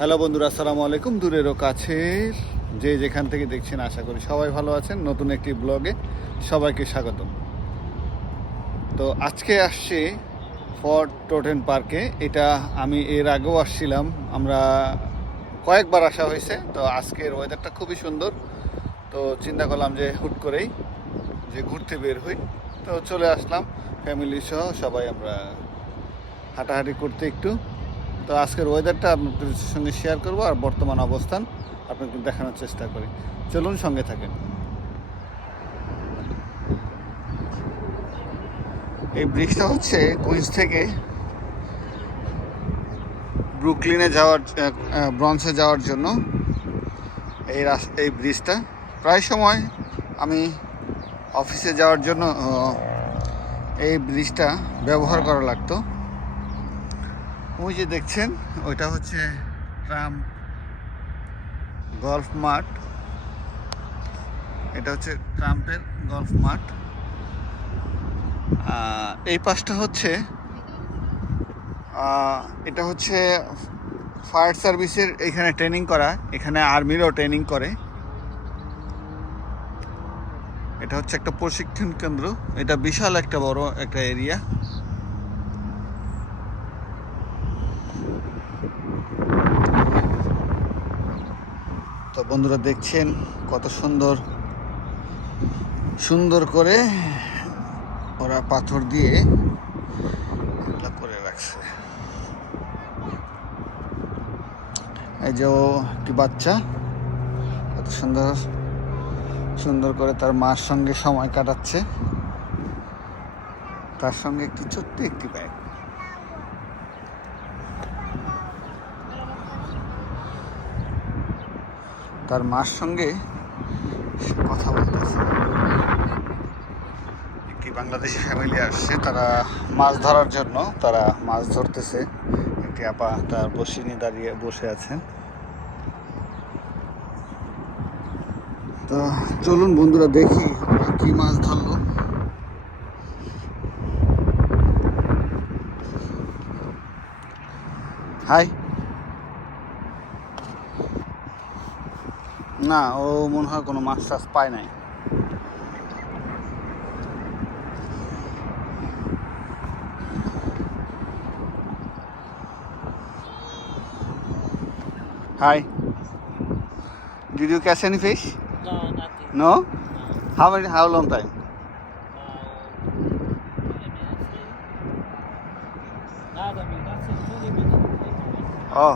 Hello বন্ধুরা, আসসালামু আলাইকুম। দূরেরও কাছের যে যেখান থেকে দেখছেন, আশা করি সবাই ভালো আছেন। নতুন একটি ব্লগে সবাইকে স্বাগতম। তো আজকে আসছি ফর্ট টোটেন পার্কে। এটা আমি এর আগেও আসছিলাম। আমরা কয়েকবার আসা হয়েছে। তো আজকের ওয়েদারটা খুবই সুন্দর। তো চিন্তা করলাম যে হুট করেই যে ঘুরতে বের হই। তো চলে আসলাম। ফ্যামিলি সহ সবাই আমরা হাঁটাহাঁটি করতে একটু। তো আজকের ওয়েদারটা আপনাদের সঙ্গে শেয়ার করব আর বর্তমান অবস্থান আপনাকে দেখানোর চেষ্টা করি। চলুন সঙ্গে থাকেন। এই ব্রিজটা হচ্ছে কুইন্স থেকে ব্রুকলিনে যাওয়ার ব্রঞ্চে যাওয়ার জন্য এই রাস্তা এই ব্রিজটা প্রায় সময় আমি অফিসে যাওয়ার জন্য এই ব্রিজটা ব্যবহার করা লাগতো। ওই যে দেখছেন, ওইটা হচ্ছে ট্রাম গলফ মাঠ। এটা হচ্ছে ট্রাম্পের গলফ মাঠ। এই পাশটা হচ্ছে এটা হচ্ছে ফায়ার সার্ভিসের এখানে ট্রেনিং করা, এখানে আর্মিরও ট্রেনিং করে। এটা হচ্ছে একটা প্রশিক্ষণ কেন্দ্র, এটা বিশাল একটা বড় একটা এরিয়া। বন্ধুরা দেখছেন কত সুন্দর সুন্দর করে ওরা পাথর দিয়ে এগুলা করে রাখছে। এই যে ও একটি বাচ্চা, কত সুন্দর সুন্দর করে তার মার সঙ্গে সময় কাটাচ্ছে। তার সঙ্গে একটি ছোট্ট একটি ব্যাগ তার মার সঙ্গে কথা বলতেছে। একটি বাংলাদেশি ফ্যামিলি আসছে, তারা মাছ ধরার জন্য, তারা মাছ ধরতেছে। একটি আপা তার বসি নিয়ে দাঁড়িয়ে বসে আছেন তো চলুন বন্ধুরা দেখি কি মাছ ধরলো। হাই। না ও মনে হয় কোনো মাছ টাছ পায় নাই। Hi did you catch any fish no how many how long time ও.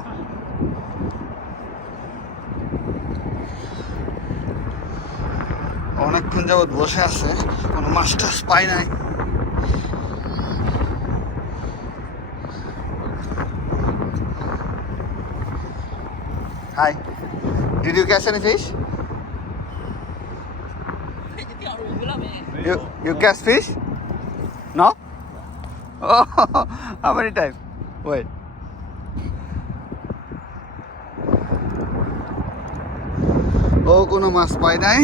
অনেকক্ষণ যাবৎ বসে আছে কোনো মাছ টাছ পাই নাই hi did you catch any fish fish? No? Oh, how many time? Wait. ও কোনো মাছ পায় নাই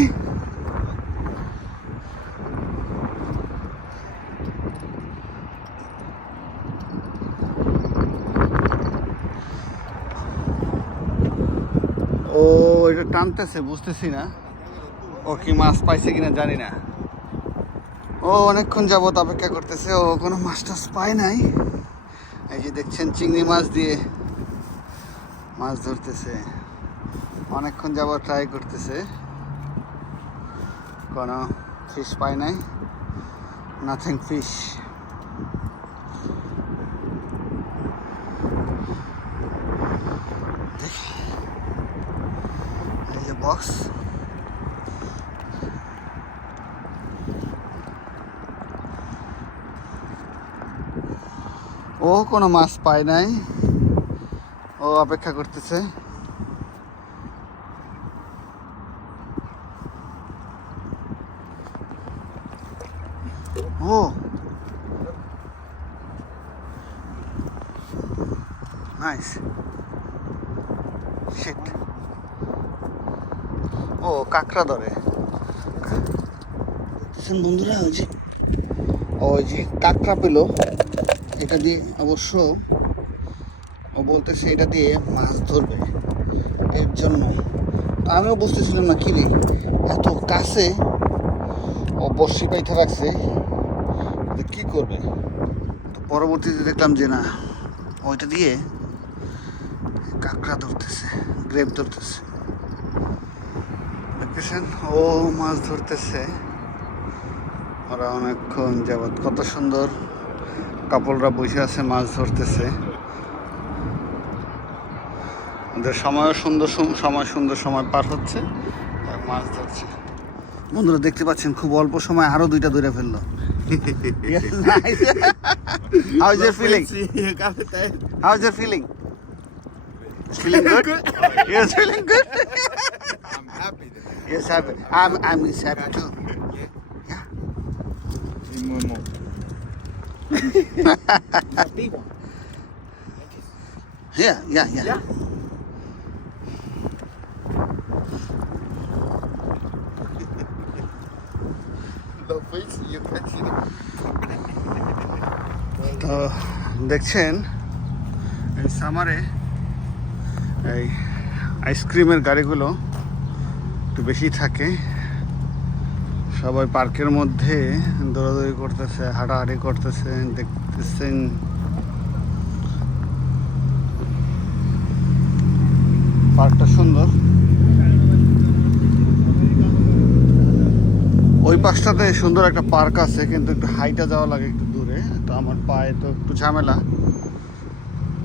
ও, এটা টানতেছে, বুঝতেছি না। ও কি মাছ পাইছে কিনা জানি না। ও, অনেকক্ষণ যাবত অপেক্ষা করতেছে, ও কোনো মাছ টাছ পায় নাই। এই যে দেখছেন, চিংড়ি মাছ দিয়ে মাছ ধরতেছে। অনেকক্ষণ যাবত ট্রাই করতেছে। কোনো ফিশ পায় নাই। নাথিং ফিশ দেখি এই যে বক্স ও কোনো মাছ পায় নাই। ও অপেক্ষা করতেছে। ও। নাইস শিট ও কাঁকড়া ধরে বন্ধুরা ওই যে ওই যে কাঁকড়া পেল এটা দিয়ে অবশ্য ও বলতেছে এটা দিয়ে মাছ ধরবে এর জন্য। তো আমিও বুঝতেছিলাম না কি রে? এত কাছে ও বর্ষি পাইতে রাখছে কি করবে? তো পরবর্তীতে দেখলাম যে না ওইটা দিয়ে কাঁকড়া ধরতেছে গ্রেপ ধরতেছে। দেখতেছেন? ও মাছ ধরতেছে। ওরা অনেকক্ষণ যাবৎ কত সুন্দর কাপড়রা বসে আছে মাছ ধরতেছে। ওদের সময়ও সুন্দর সময় সুন্দর সময় পার হচ্ছে মাছ ধরছে। বন্ধুরা দেখতে পাচ্ছেন খুব অল্প সময় আরও দুইটা ধরে ফেলল। Is your feeling? Feeling? yes, happy. I'm, I'm happy too. Yeah. more more. A big one. Yeah, yeah, yeah. Yeah. তো দেখছেন এই সামারে এই আইসক্রিমের গাড়িগুলো একটু বেশি থাকে। সবাই পার্কের মধ্যে দৌড়াদৌড়ি করতেছে, হাঁটাহাঁটি করতেছে, দেখতেছেন। পার্কটা সুন্দর। ওই পাশটাতে সুন্দর একটা পার্ক আছে, কিন্তু একটু হাইটা যাওয়া লাগে একটু দূরে। তো আমার পায়ে তো একটু ঝামেলা।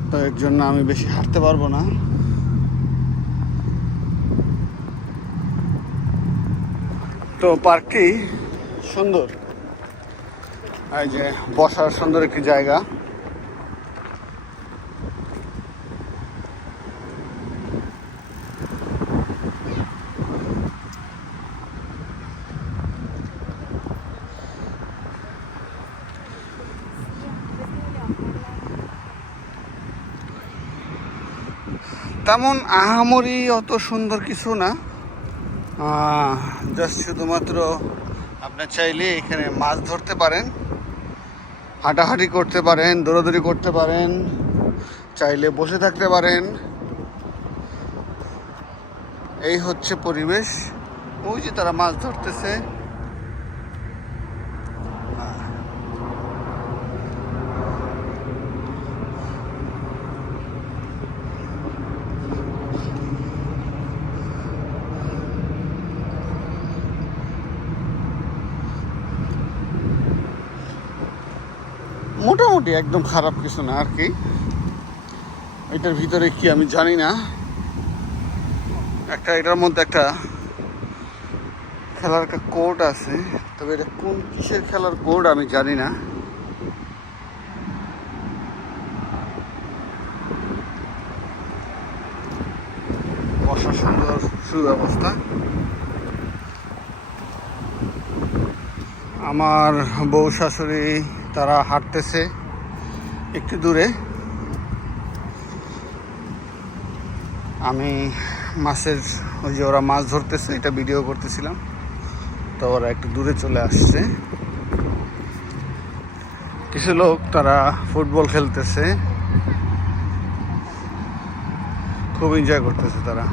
তো এর জন্য আমি বেশি হাঁটতে পারব না। তো পার্কটি। সুন্দর। এই যে বসার সুন্দর একটি জায়গা। তেমন আহামরি অত সুন্দর কিছু না। জাস্ট শুধুমাত্র আপনার চাইলে এখানে মাছ ধরতে পারেন, হাঁটাহাঁটি করতে পারেন, দৌড়াদৌড়ি করতে পারেন, চাইলে বসে থাকতে পারেন। এই হচ্ছে পরিবেশ। ওই যে তারা মাছ ধরতেছে। মোটামুটি একদম খারাপ কিছু না আর কি। এটার ভিতরে কি আমি জানি না। একটা এটার মধ্যে একটা খেলার একটা কোর্ট আছে, তবে এটা কোন কিসের খেলার কোর্ট আমি জানি না। বসার সুন্দর সুব্যবস্থা। আমার বউ শাশুড়ি তারা হাঁটতেছে একটু দূরে। আমি মাছের, ওই যে ওরা মাছ ধরতেছে, এটা ভিডিও করতেছিলাম। তো ওরা একটু দূরে চলে আসছে। কিছু লোক তারা ফুটবল খেলতেছে। খুব এনজয় করতেছে তারা।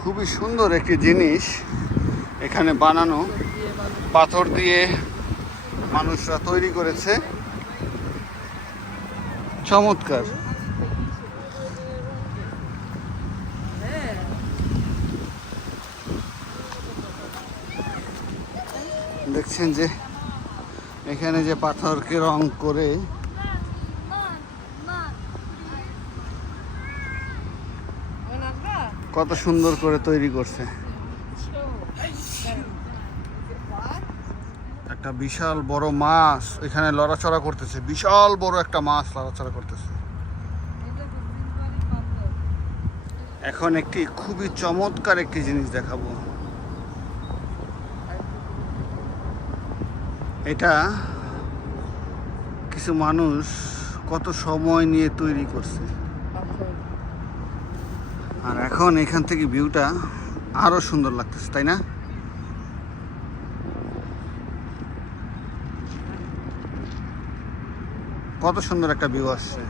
খুবই সুন্দর একটি জিনিস এখানে বানানো। পাথর দিয়ে মানুষরা তৈরি করেছে। চমৎকার। দেখছেন যে, এখানে যে পাথরকে রং করে কত সুন্দর করে তৈরি করছে। একটা বিশাল বড় মাছ এখানে লড়াচড়া করতেছে। বিশাল বড় একটা মাছ লড়াচড়া করতেছে। এখন একটি খুবই চমৎকার একটি জিনিস দেখাবো। এটা কিছু মানুষ কত সময় নিয়ে তৈরি করছে। আর এখন এখান থেকে ভিউটা আরও সুন্দর লাগতেছে, তাই না? কত সুন্দর একটা ভিউ আসছে।